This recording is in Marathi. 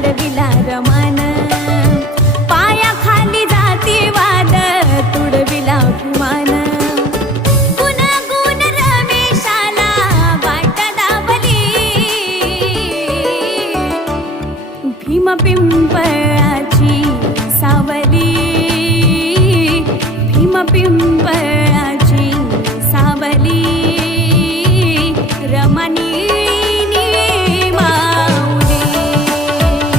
वाढविला रमान, पायाखाली जातीवाद तुडविला गुमान. गुणगुण रमेशाला वाट दावली, भीम पिंपळाची सावली, भीम पिंपळ